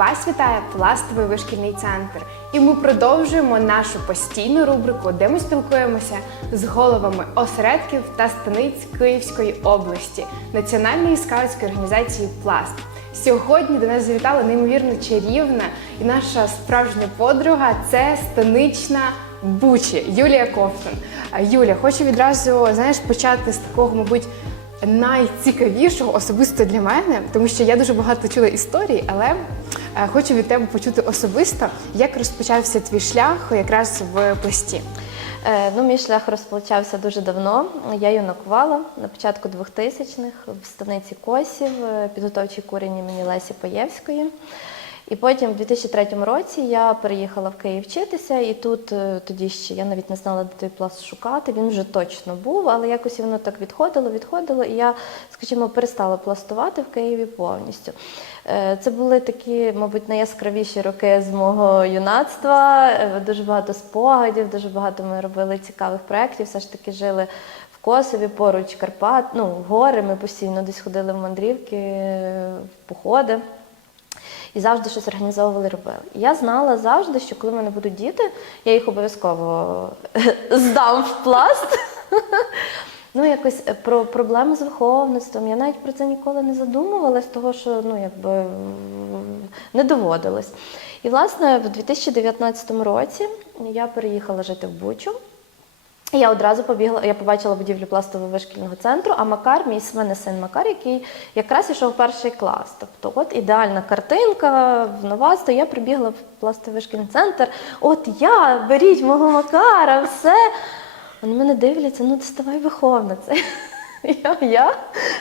Вас вітає пластовий вишкільний центр, і ми продовжуємо нашу постійну рубрику, де ми спілкуємося з головами осередків та станиць Київської області Національної скаутської організації Пласт. Сьогодні до нас завітала неймовірно чарівна і наша справжня подруга це станична Бучі Юлія Ковтун. Юля, хочу відразу знаєш почати з такого, мабуть, найцікавішого особисто для мене, тому що я дуже багато чула історій, але е, хочу від тебе почути особисто, як розпочався твій шлях якраз в пласті. Е, Ну, мій шлях розпочався дуже давно. Я юнакувала на початку 2000-х в станиці Косів, е, підготовчій курінь імені Лесі Паєвської. І потім, в 2003 році, я переїхала в Київ вчитися, і тут е, тоді ще я навіть не знала, де той пласт шукати. Він вже точно був, але якось воно так відходило, відходило, і я, скажімо, перестала пластувати в Києві повністю. Е, Це були такі, мабуть, найяскравіші роки з мого юнацтва. Е, Дуже багато спогадів, дуже багато ми робили цікавих проєктів. Все ж таки жили Косові, поруч Карпат, ну, гори. Ми постійно десь ходили в мандрівки, в походи. І завжди щось організовували, робили. І я знала завжди, що коли в мене будуть діти, я їх обов'язково здам в пласт. Ну, якось е, про проблеми з виховництвом. Я навіть про це ніколи не задумувалась, того що ну, якби не доводилось. І, власне, в 2019 році я переїхала жити в Бучу. Я одразу побігла, я побачила будівлю пластового вишкільного центру, а Макар, мій мене син Макар, який якраз ішов перший клас. Тобто, от ідеальна картинка в новацтво. Я прибігла в пластовий вишкільний центр. От я, беріть мого Макара, все. Вони мене дивляться, ну доставай виховниця. Я, я?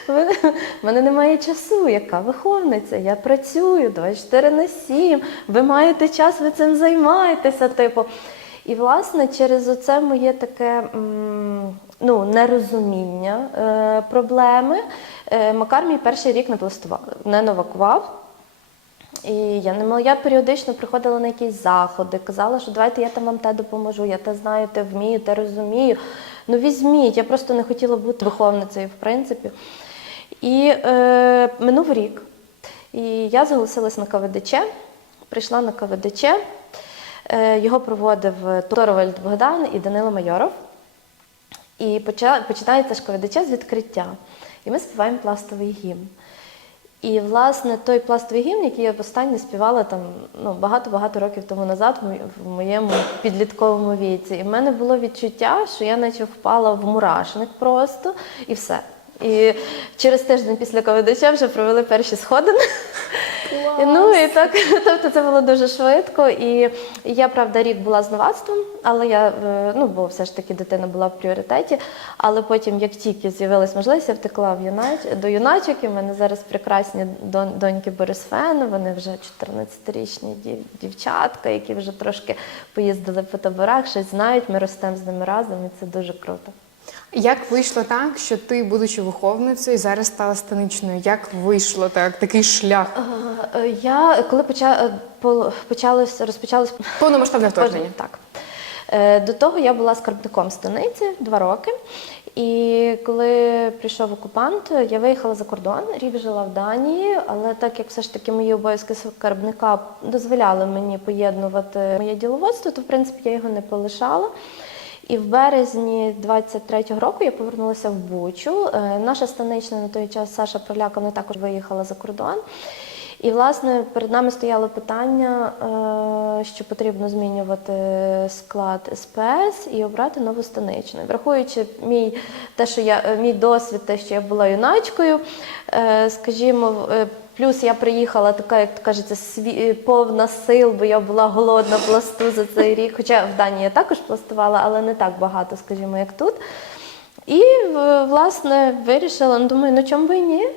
В мене немає часу. Яка виховниця? Я працюю 24 на 7. Ви маєте час, ви цим займаєтеся. Типу. І, власне, через оце моє таке ну, нерозуміння е, проблеми. Е, Макар мій перший рік не пластував, не новакував. І я не я періодично приходила на якісь заходи, казала, що давайте я там вам те допоможу, я те знаю, те вмію, те розумію. Ну візьміть, я просто не хотіла бути виховницею, в принципі. І е, минув рік. І я зголосилась на КВДЧ, прийшла на КВДЧ. Е, його проводив Торовальд Богдан і Данило Майоров. І починається КВДЧ з відкриття. І ми співаємо пластовий гімн. І, власне, той пластовий гімн, який я останнє співала там ну, багато-багато років тому назад, в моєму підлітковому віці. І в мене було відчуття, що я наче впала в мурашник просто і все. І через тиждень після КВДЧ вже провели перші сходини. І, Ну і так, тобто це було дуже швидко. І я, правда, рік була з новацтвом, але я е, ну, бо все ж таки дитина була в пріоритеті. Але потім, як тільки з'явилась можливість, я втекла в юнач... до юначок. І в мене зараз прекрасні дон- доньки Борисфени, вони вже 14-річні дів- дівчатка, які вже трошки поїздили по таборах, щось знають. Ми ростемо з ними разом, і це дуже круто. Як вийшло так, що ти, будучи виховницею, зараз стала станичною? Як вийшло так, такий шлях? Е, Я коли поча... е, почалось, розпочалось Повномасштабне вторгнення. Так. Е, До того я була скарбником станиці два роки. І коли прийшов окупант, я виїхала за кордон, рік жила в Данії, але так як все ж таки мої обов'язки скарбника дозволяли мені поєднувати моє діловодство, то в принципі я його не полишала. І в березні 23-го року я повернулася в Бучу. Е, Наша станична на той час Саша Проляка вона також виїхала за кордон. І, власне, перед нами стояло питання, е, що потрібно змінювати склад СПС і обрати нову станичну. Враховуючи мій, те, що я, мій досвід, те, що я була юначкою, е, скажімо, плюс я приїхала така, як то кажеться, сві- е, повна сил, бо я була голодна пласту за цей рік. Хоча в Данії я також пластувала, але не так багато, скажімо, як тут. І власне вирішила, ну думаю, ну чому би і ні?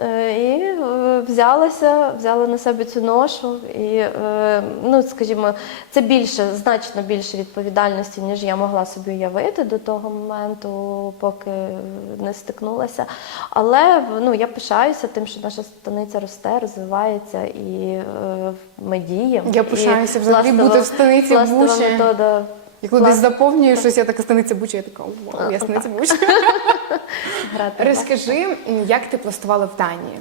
Е, І е, взялася, взяла на себе цю ношу. І, е, ну, скажімо, це більше, значно більше відповідальності, ніж я могла собі уявити до того моменту, поки не стикнулася. Але ну, я пишаюся тим, що наша станиця росте, розвивається і ми діємо. Я пишаюся І взагалі пластова- бути в станиці Бучі. метода Я коли десь заповнюю щось, я така станиця Буча, я така вау, я станиця Буча. Розкажи, як ти пластувала в Данії?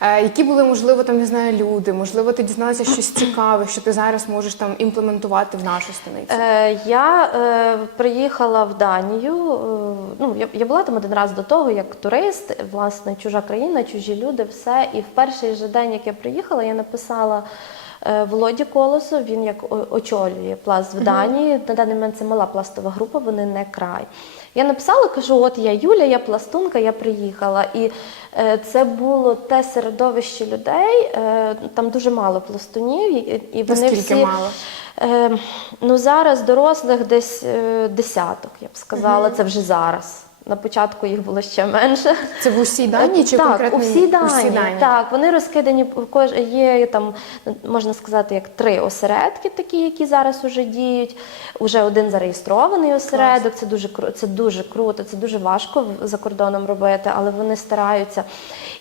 Е, Які були, можливо, там не знаю, люди, можливо, ти дізналася щось цікаве, що ти зараз можеш там імплементувати в нашу станицю? Е, я е, приїхала в Данію. е, ну, я, я була там один раз до того, як турист, власне, чужа країна, чужі люди, все. І в перший же день, як я приїхала, я написала. Е, Володі Колосу, він як очолює пласт в Данії. На даний момент це мала пластова група, вони не край. Я написала, кажу: от я Юля, я пластунка, я приїхала. І е, це було те середовище людей. Е, там дуже мало пластунів, і, вони Наскільки всі мало? Ну зараз дорослих десь десяток, я б сказала. Це вже зараз. На початку їх було ще менше. Це в усій Данії чи так, конкретно у всій Данії? Так, вони розкидані є там, можна сказати, як три осередки, такі, які зараз уже діють. Уже один зареєстрований осередок. Це дуже це дуже круто, це дуже важко за кордоном робити, але вони стараються.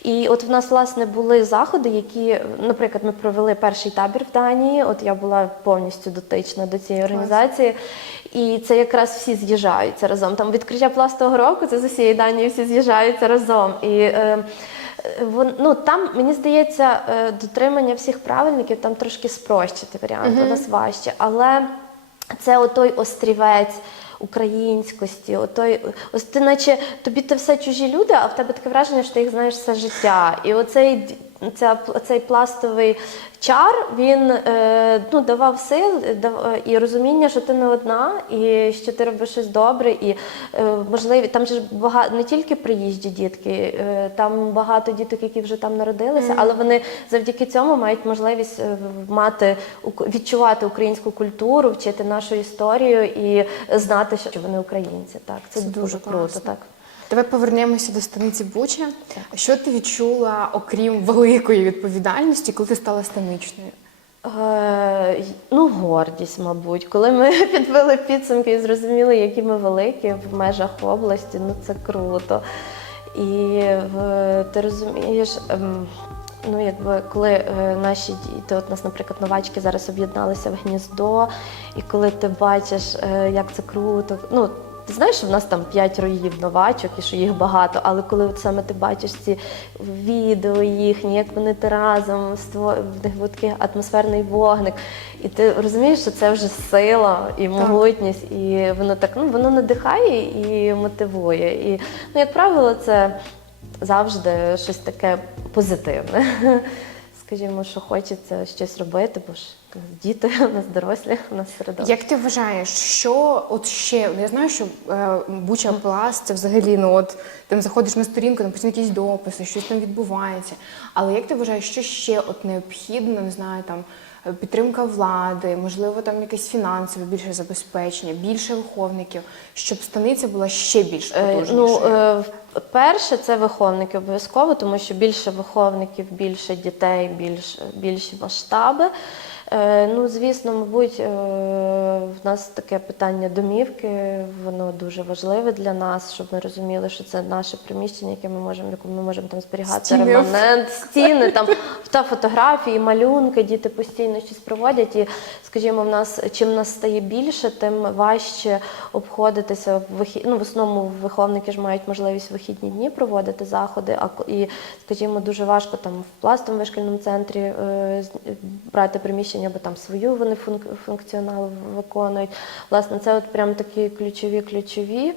І от в нас власне були заходи, які, наприклад, ми провели перший табір в Данії. От я була повністю дотична до цієї організації. І це якраз всі з'їжджаються разом. Там відкриття пластового року, це з усієї Данії всі з'їжджаються разом. І е, ну, там, мені здається, е, дотримання всіх правильників там трошки спрощити варіант, у нас важче. Але це отой острівець. Українськості, отой, ось ти наче тобі це все чужі люди, а в тебе таке враження, що ти їх знаєш все життя. І оцей ця, цей пластовий чар він е, ну, давав сил дав, е, і розуміння, що ти не одна, і що ти робиш щось добре, і е, можливі там ж багато не тільки приїжджі дітки, е, там багато діток, які вже там народилися, але вони завдяки цьому мають можливість мати відчувати українську культуру, вчити нашу історію і знати, що вони українці. Так, це, Це дуже, дуже круто. Так. Давай повернемося до станиці Буча. Що ти відчула, окрім великої відповідальності, коли ти стала станичною? Е, ну, гордість, мабуть. Коли ми підвели підсумки і зрозуміли, які ми великі в межах області, ну це круто. І ти розумієш, ем, ну якби коли е, наші діти, от нас, наприклад, новачки зараз об'єдналися в гніздо, і коли ти бачиш, е, як це круто, ну. Ти знаєш, що в нас там п'ять роїв новачок і що їх багато, але коли от саме ти бачиш ці відео їхні, як вони ти разом ство- в них був такий атмосферний вогник, і ти розумієш, що це вже сила і могутність, і воно так ну воно надихає і мотивує. І ну, як правило, це завжди щось таке позитивне. Скажімо, що хочеться щось робити, бо ж діти у нас дорослі, у нас середовище. Як ти вважаєш, що от ще я знаю, що е, Буча Пласт це взагалі ну от там заходиш на сторінку, там постійно якісь дописи, щось там відбувається. Але як ти вважаєш, що ще от необхідно, не знаю, там е, підтримка влади, можливо, там якесь фінансове більше забезпечення, більше виховників, щоб станиця була ще більш Е. Ну, е, перше, це виховники обов'язково, тому що більше виховників, більше дітей, більш, більші масштаби. Е, Ну, звісно, мабуть, е, в нас таке питання домівки, воно дуже важливе для нас, щоб ми розуміли, що це наше приміщення, яке ми можемо, в якому ми можемо там зберігати Стіни. реманент, стіни, там та фотографії, малюнки, діти постійно щось проводять. І, скажімо, в нас чим нас стає більше, тим важче обходитися в вихід. Ну, в основному виховники ж мають можливість в вихідні дні проводити заходи. А і, скажімо, дуже важко там в пластовому вишкільному центрі е, брати приміщення, бо там свою вони функціонал виконують. Власне, це от прям такі ключові ключові.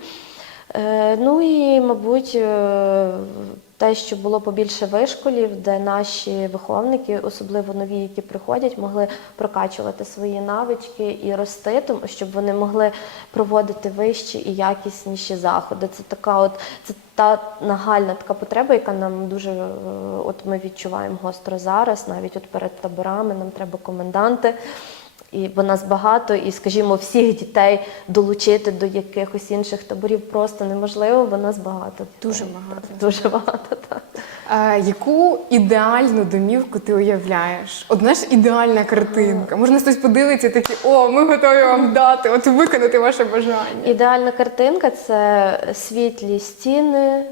Е, Ну і, мабуть, е, те, що було побільше вишколів, де наші виховники, особливо нові, які приходять, могли прокачувати свої навички і рости, тому щоб вони могли проводити вищі і якісніші заходи. Це така, от це та нагальна така потреба, яка нам дуже е, от ми відчуваємо гостро зараз, навіть от перед таборами нам треба коменданти. І бо нас багато, і, скажімо, всіх дітей долучити до якихось інших таборів просто неможливо, бо нас багато. Дуже багато. Дуже багато, так. Е, яку ідеальну домівку ти уявляєш? От знаєш, ідеальна картинка. Можна хтось подивиться і такі, о, ми готові вам дати, от виконати ваше бажання. Ідеальна картинка це світлі стіни,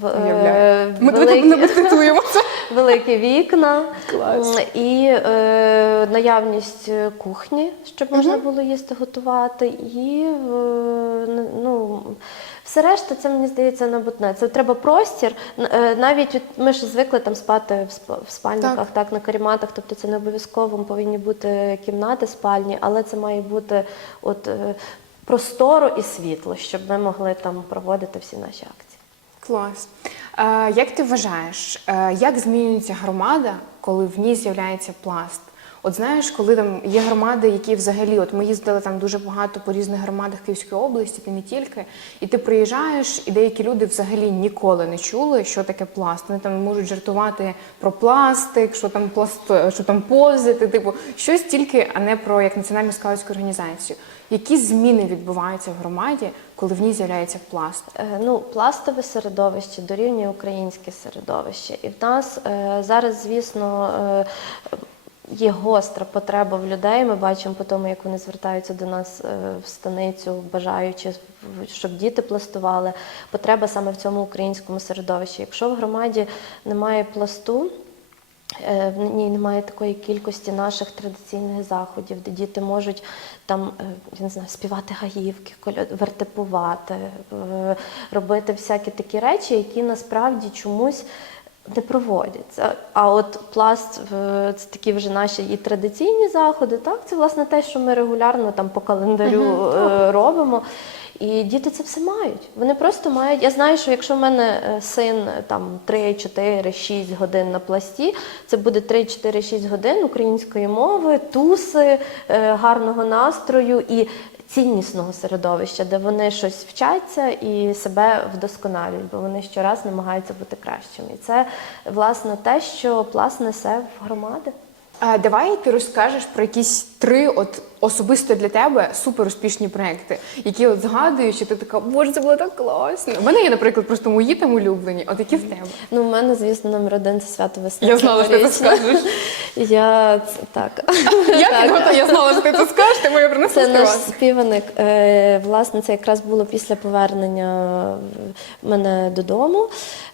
в, е, Ми великі- вікна Клас. І е, наявність е, кухні, щоб можна було їсти готувати, і е, ну, все решта, це мені здається набутне. Це треба простір. Навіть ми ж звикли там спати в спальниках, Так. так. на каріматах, тобто це не обов'язково повинні бути кімнати спальні, але це має бути от простору і світло, щоб ми могли там проводити всі наші акції. Клас. Е, як ти вважаєш, е, як змінюється громада, коли в ній з'являється пласт? От знаєш, коли там є громади, які взагалі, от ми їздили там дуже багато по різних громадах Київської області, та не тільки, і ти приїжджаєш, і деякі люди взагалі ніколи не чули, що таке пласт. Вони там можуть жартувати про пластик, що там пласт, що там позити, типу, щось тільки, а не про як національну скаутську організацію. Які зміни відбуваються в громаді, коли в ній з'являється пласт? Е, Ну, пластове середовище дорівнює українське середовище. І в нас е, зараз, звісно, е, є гостра потреба в людей. Ми бачимо по тому, як вони звертаються до нас е, в станицю, бажаючи, щоб діти пластували. Потреба саме в цьому українському середовищі. Якщо в громаді немає пласту, Е, В ній немає такої кількості наших традиційних заходів, де діти можуть там е, я не знаю, співати гаївки, вертепувати, робити всякі такі речі, які насправді чомусь не проводяться. А от пласт це такі вже наші і традиційні заходи. Так, це власне те, що ми регулярно там по календарю е, робимо. І діти це все мають. Вони просто мають. Я знаю, що якщо в мене е, син е, там 3, 4, 6 годин на пласті, це буде 3, 4, 6 годин української мови, туси, гарного настрою і ціннісного середовища, де вони щось вчаться і себе вдосконалюють, бо вони щораз намагаються бути кращими. І це власне те, що пласт несе в громади. Е, Давай ти розкажеш про якісь три от особисто для тебе супер успішні проекти, які от згадуєш, і ти така, боже, це було так класно. У мене є, наприклад, просто мої там улюблені, от які в тебе. Ну, в мене, звісно, номер один це свято весни. Я знала, що ти скажеш. Я так. Я Так. підготова, я знала, що ти це скажеш, тому я принесла Це наш співаник. Е, Власне, це якраз було після повернення мене додому.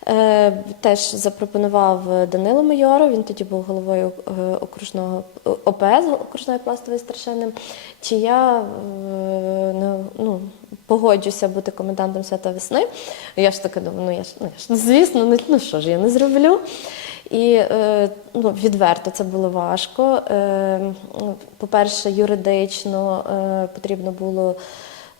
Е, Теж запропонував Данило Майоров, він тоді був головою е, окружного ОПС, окружної пластової старшини. Чи я ну, погоджуся бути комендантом свята весни? Я ж таки думаю, ну я ж, ну, я ж ну, звісно, ну, ну що ж я не зроблю. І е, ну, відверто це було важко. Е, ну, По-перше, юридично е, потрібно було.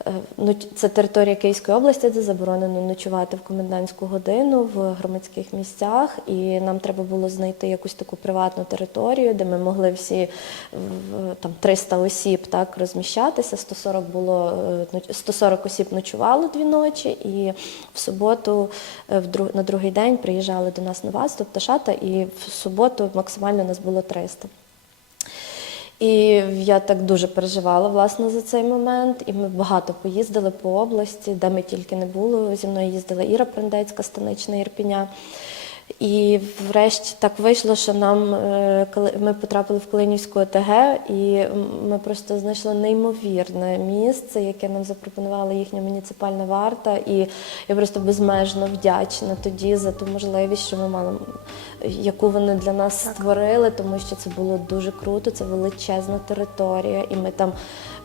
Е, ну, Це територія Київської області, де заборонено ночувати в комендантську годину в громадських місцях, і нам треба було знайти якусь таку приватну територію, де ми могли всі там 300 осіб так розміщатися. 140 було е, 140 осіб ночувало дві ночі, і в суботу е, на другий день приїжджали до нас на вас, тобто шата, і в суботу максимально нас було 300. І я так дуже переживала власне за цей момент. І ми багато поїздили по області, де ми тільки не були. Зі мною їздила Іра Прендецька, станична Ірпіня. І врешті так вийшло, що нам е, ми потрапили в Калинівську ОТГ, і ми просто знайшли неймовірне місце, яке нам запропонувала їхня муніципальна варта. І я просто безмежно вдячна тоді за ту можливість, що ми мали, яку вони для нас створили, тому що це було дуже круто. Це величезна територія, і ми там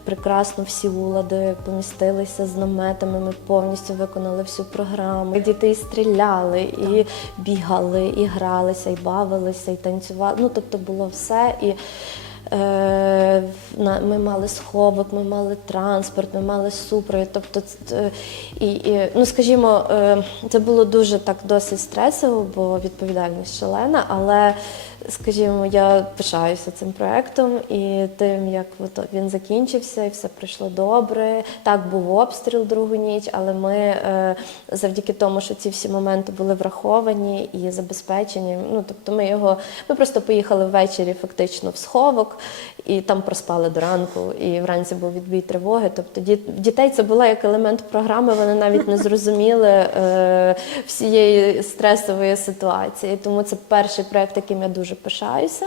прекрасно всі улади помістилися з наметами. Ми повністю виконали всю програму. Діти і стріляли, і бігали, і гралися, і бавилися, і танцювали. Ну тобто було все. І Ми мали сховок, ми мали транспорт, ми мали супровід. Тобто, е, і, і, ну, скажімо, е, це було дуже так досить стресово, бо відповідальність шалена, але, скажімо, я пишаюся цим проектом і тим, як він закінчився, і все пройшло добре. Так, був обстріл другу ніч, але ми е, завдяки тому, що ці всі моменти були враховані і забезпечені. Ну, тобто ми його, ми просто поїхали ввечері фактично в сховок і там проспали до ранку, і вранці був відбій тривоги. Тобто дітей це була як елемент програми, вони навіть не зрозуміли е, всієї стресової ситуації. Тому це перший проект, яким я дуже пишаюся.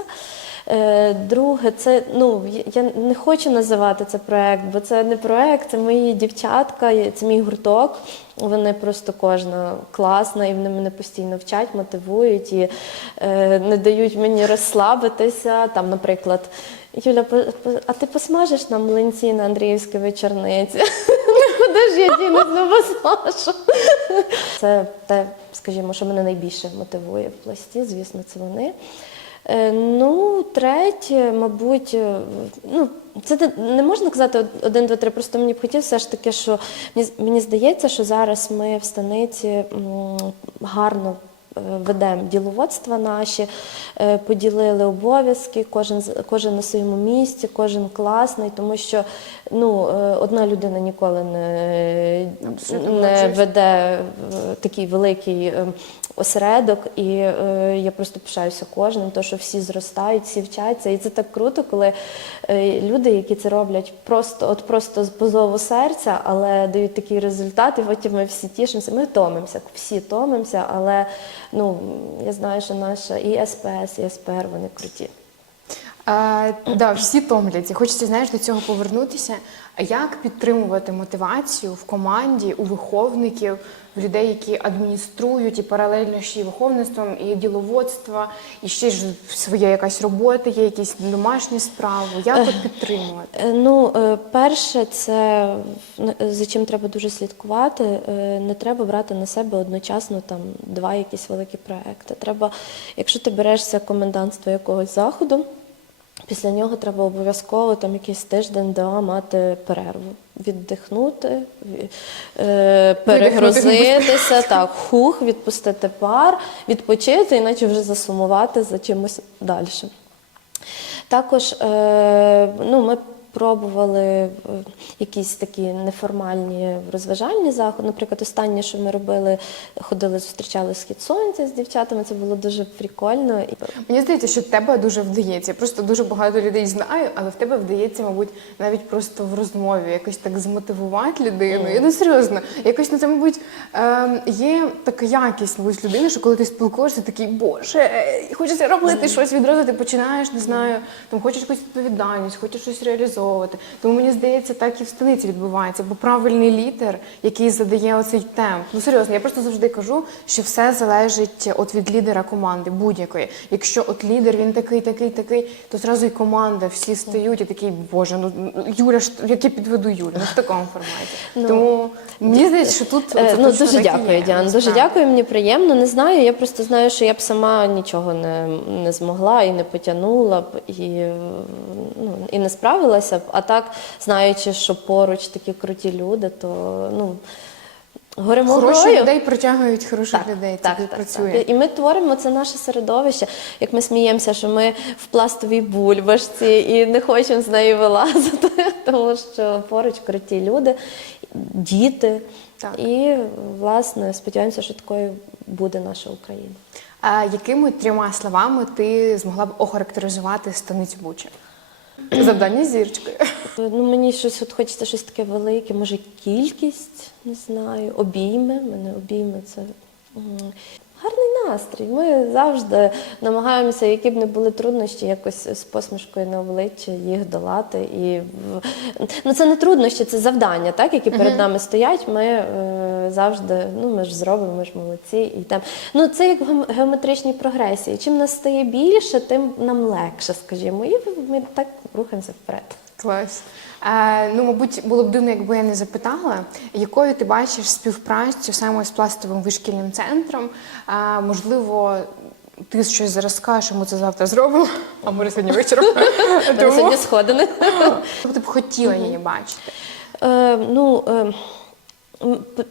Е, Друге, це ну я- не хочу називати це проект, бо це не проект, це мої дівчатка, це мій гурток. Вони просто кожна класна, і вони мене постійно вчать, мотивують і е, не дають мені розслабитися. Там, наприклад, Юля, а ти посмажеш нам млинці на Андріївській вечорниці? Куди ж я діну знову смажу? Це те, скажімо, що мене найбільше мотивує в пласті, звісно, це вони. Е, Ну, третє, мабуть, е, ну, це не- можна казати один, два, три. Просто мені б хотілося все ж таки, що мені, здається, що зараз ми в станиці гарно ведемо діловодства наші, е, поділили обов'язки, кожен, кожен на своєму місці, кожен класний, тому що ну, е, одна людина ніколи не, не веде е, такий великий осередок, і е, я просто пишаюся кожним, то що всі зростають, всі вчаться. І це так круто, коли е, люди, які це роблять просто, от просто з позову серця, але дають такий результат, і потім ми всі тішимося. Ми томимося, всі томимося, але ну я знаю, що наша і СПС, і СПР вони круті. А, да, всі томляться. Хочеться знаєш до цього повернутися. А як підтримувати мотивацію в команді, у виховників, в людей, які адмініструють і паралельно ще й виховництвом, і діловодство, і ще ж своя якась робота, є якісь домашні справи. Як от підтримувати? Е, Ну, е, перше, це за чим треба дуже слідкувати. е, Не треба брати на себе одночасно там два якісь великі проекти. Треба, якщо ти берешся комендантство якогось заходу, після нього треба обов'язково там якийсь тиждень-два мати перерву. Віддихнути, ві- е, перегрузитися, так, хух, відпустити пар, відпочити, іначе вже засумувати за чимось далі. Також е, ну, ми пробували е, якісь такі неформальні розважальні заходи. Наприклад, останнє, що ми робили, ходили, зустрічали схід сонця з дівчатами. Це було дуже прикольно. Мені здається, що тебе дуже вдається. Просто дуже багато людей знаю, але в тебе вдається, мабуть, навіть просто в розмові якось так змотивувати людину. Я ну серйозно, якось на це, мабуть, ем, є така якість мабуть, людини, що коли ти спілкуєшся, такий боже, е, хочеться робити щось відразу. Ти починаєш, не знаю, там хочеш якусь відповідальність, хочеш щось реалізовувати. Тому мені здається, так і в станиці відбувається, бо правильний лідер, який задає оцей темп. Ну серйозно, я просто завжди кажу, що все залежить от від лідера команди будь-якої. Якщо от лідер він такий, такий, такий, то зразу і команда всі стають і такий, боже, ну Юля ж як я підведу Юлю, ну в такому форматі. Тому мені здається, що тут Е, це ну, дуже дякую, Діана. Дуже дякую, мені приємно. Не знаю. Я просто знаю, що я б сама нічого не, не змогла і не потягнула б, і, ну, і не справилася б. А так, знаючи, що поруч такі круті люди, то ну. Горемо Хороші горою. людей притягують хороших людей. Так, так, працює. так. І ми творимо це наше середовище. Як ми сміємося, що ми в пластовій бульбашці і не хочемо з неї вилазити, тому що поруч круті люди, діти. Так. І, власне, сподіваємося, що такою буде наша Україна. А якими трьома словами ти змогла б охарактеризувати станицю Буча? Завдання з зірочкою. Ну, мені щось от хочеться щось таке велике, може кількість, не знаю, обійми. Мене обійми це гарний настрій. Ми завжди намагаємося, які б не були труднощі, якось з посмішкою на обличчі їх долати. І ну, це не труднощі, це завдання, так, які перед нами стоять. Ми е, завжди, ну ми ж зробимо, ми ж молодці. І там, ну це як в геометричній прогресії. Чим нас стає більше, тим нам легше, скажімо. І ми так рухаємося вперед. Клас. Е, ну, мабуть, було б дивно, якби я не запитала, якою ти бачиш співпрацю саме з пластовим вишкільним центром. Е, можливо, ти щось зараз скажеш, а ми це завтра зробимо, а може сьогодні вечором. Ми Тому сьогодні сходини. ти б хотіла її бачити. Е, ну, е,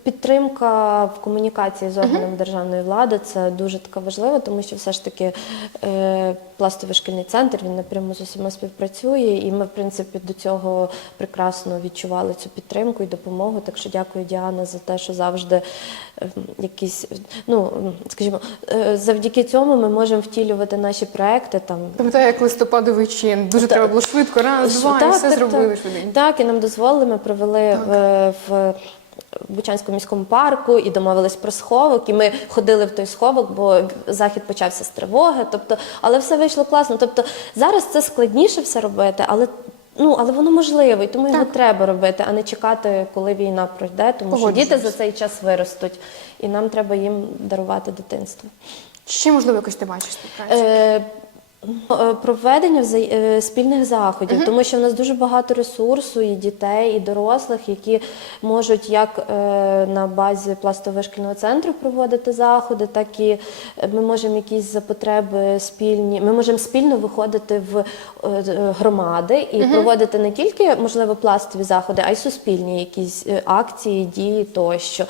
підтримка в комунікації з органами державної влади це дуже така важлива, тому що все ж таки е, пластовий шкільний центр він напряму з усіма співпрацює, і ми, в принципі, до цього прекрасно відчували цю підтримку і допомогу. Так що дякую, Діана, за те, що завжди е, якісь, ну скажімо, е, завдяки цьому ми можемо втілювати наші проекти там. Пам'ятаю, як листопадовий чин. Дуже треба було швидко, раз, два, і все зробили швиденько. Так, і нам дозволили, ми провели в, в в Бучанському міському парку і домовились про сховок. І ми ходили в той сховок, бо захід почався з тривоги. Тобто, але все вийшло класно. Тобто зараз це складніше все робити, але. Ну, але воно можливе, і тому його Так. треба робити, а не чекати, коли війна пройде, тому що діти за цей час виростуть, і нам треба їм дарувати дитинство. Ще можливо якось ти бачиш співпрацю? Е, Проведення вза- е, спільних заходів, тому що в нас дуже багато ресурсу і дітей, і дорослих, які можуть як е, на базі пластовишкільного центру проводити заходи, так і е, ми можемо якісь за потреби спільні. Ми можемо спільно виходити в е, е, громади і проводити не тільки можливо пластові заходи, а й суспільні якісь е, акції, дії тощо.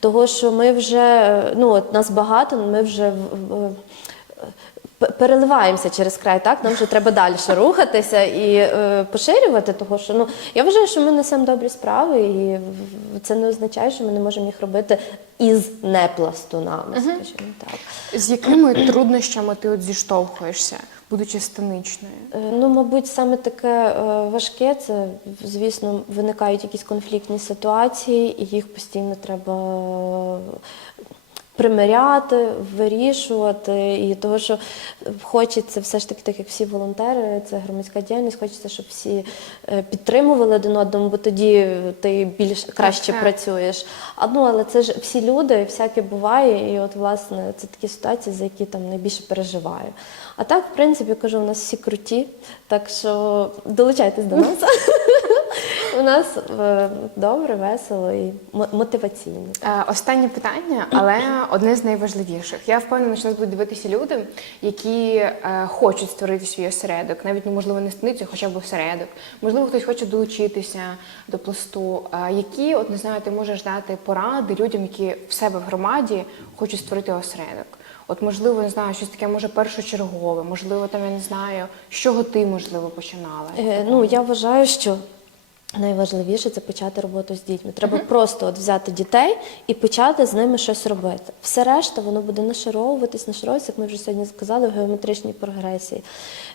Того, що ми вже е, ну от нас багато, ми вже в- переливаємося через край, так нам вже треба далі рухатися і е, поширювати, того що ну я вважаю, що ми несемо добрі справи, і це не означає, що ми не можемо їх робити із непластунами, скажімо так. З якими труднощами ти от зіштовхуєшся, будучи станичною? Е, Ну, мабуть, саме таке е, важке це, звісно, виникають якісь конфліктні ситуації, і їх постійно треба примиряти, вирішувати. І того, що хочеться все ж таки, так як всі волонтери, це громадська діяльність, хочеться, щоб всі е, підтримували один одному, бо тоді ти більш краще так. працюєш. А ну, але це ж всі люди, всяке буває, і от власне це такі ситуації, за які там найбільше переживаю. А так, в принципі, кажу, у нас всі круті, так що долучайтесь до нас. У нас е, добре, весело і мо- мотиваційно. Е, Останнє питання, але одне з найважливіших. Я впевнена, що нас будуть дивитися люди, які е, хочуть створити свій осередок, навіть можливо не станицю, хоча б осередок. Можливо, хтось хоче долучитися до пласту. Е, які, от не знаю, ти можеш дати поради людям, які в себе в громаді хочуть створити осередок. От, можливо, не знаю, щось таке може першочергове, можливо, там я не знаю, з чого ти можливо починала. Е, Ну, я вважаю, що найважливіше це почати роботу з дітьми. Треба просто от взяти дітей і почати з ними щось робити. Все решта воно буде нашаровуватись, нашаровуватись, як ми вже сьогодні сказали, в геометричній прогресії.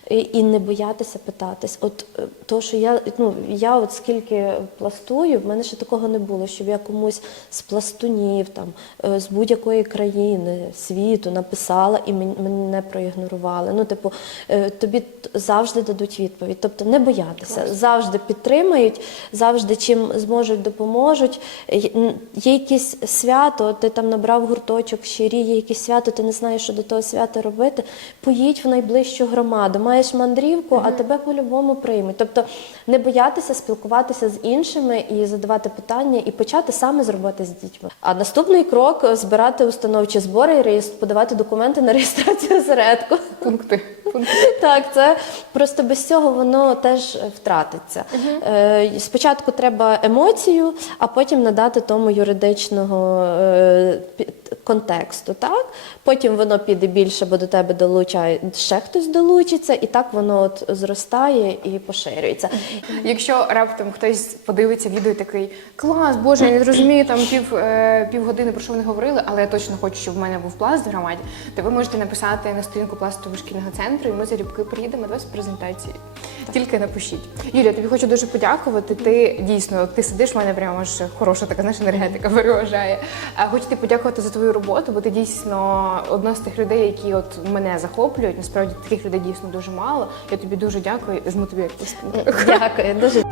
І, і не боятися питатись. От е, то, що я ну я от скільки пластую, в мене ще такого не було, щоб я комусь з пластунів, там е, з будь-якої країни світу написала і мен- мене проігнорували. Ну, типу, е, тобі завжди дадуть відповідь. Тобто не боятися, завжди підтримають, завжди чим зможуть, допоможуть. Є якесь свято, ти там набрав гурточок, щирі, є якесь свято, ти не знаєш, що до того свята робити. Поїдь в найближчу громаду, маєш мандрівку, а тебе по-любому приймуть. Тобто не боятися спілкуватися з іншими і задавати питання, і почати саме з роботи з дітьми. А наступний крок збирати установчі збори і подавати документи на реєстрацію осередку. Пункти. Пункти. Так, це просто без цього воно теж втратиться. Е, Спочатку треба емоцію, а потім надати тому юридичного е, контексту. Так? Потім воно піде більше, бо до тебе долучає ще хтось долучиться, і так воно от зростає і поширюється. Якщо раптом хтось подивиться відео такий клас, боже, я не розумію там пів, е, півгодини про що вони говорили, але я точно хочу, щоб в мене був пласт в громаді, то ви можете написати на сторінку пластового шкільного центру, і ми залюбки приїдемо до вас презентації. Тільки напишіть. Юлія, тобі хочу дуже подякувати. Ти дійсно ти сидиш, в мене прямо ж хороша така знаєш, енергетика переважає. Хочу тобі подякувати за твою роботу, бо ти дійсно одна з тих людей, які от мене захоплюють. Насправді таких людей дійсно дуже мало. Я тобі дуже дякую. Жму тобі як Дякую, дуже.